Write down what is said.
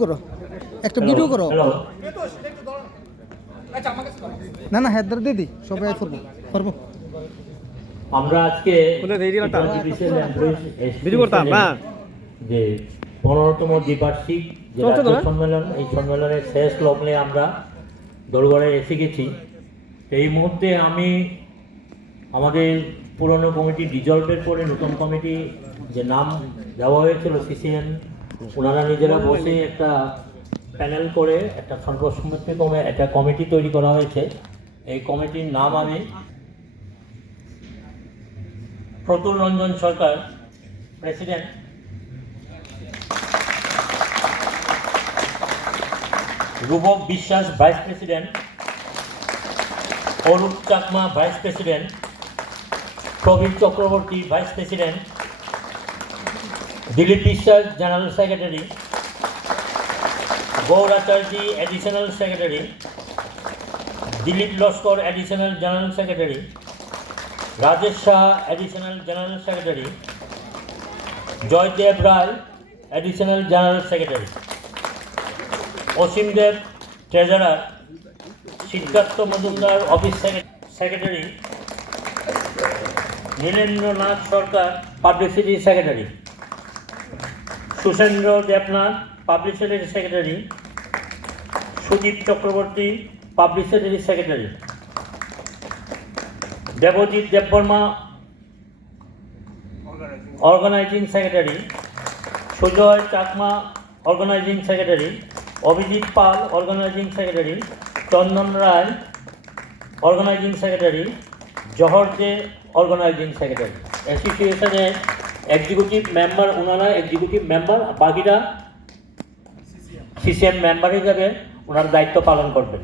করো একটা ভিডিও করো না না হেদার দিদি সবাই করবো আমরা আজকে ভিডিও করতাম না যে 15তম দ্বিবার্ষিক যে রাজ্য সম্মেলন, এই সম্মেলনের শেষ লগ্নে আমরা দরবারে এসে গেছি। এই মুহূর্তে আমি আমাদের পুরনো কমিটি ডিজলভের পরে নতুন কমিটি যে নাম দেওয়া হয়েছিল সিসিএন, ওনারা নিজেরা বসে একটা প্যানেল করে একটা সর্বসম্মতিক্রমে একটা কমিটি তৈরি করা হয়েছে। এই কমিটির নাম আমি Pratul Ranjan Sarkar president, Rupak Biswas vice president, Arup Chakma vice president, Prabir Chakraborty vice president, Dilip Biswas general secretary, Gauracharya additional secretary, Dilip Laskar additional general secretary, Rajesh Shah additional general secretary, Joydev Roy additional general secretary, Asim Deb treasurer, Siddhartha Majumdar office secretary, Nilendranath Sarkar publicity secretary, Sushendra Debnath publicity secretary, Sudip Chakraborty publicity secretary, Debjit Debbarma organising secretary, Sujoy Chakma organising secretary, Abhijit পাল organising secretary, চন্দন রায় organising secretary, জহর দে organising secretary. অ্যাসোসিয়েশনের executive member, ওনারা executive member, বাকিরা CCM member হিসাবে ওনার দায়িত্ব পালন করবেন।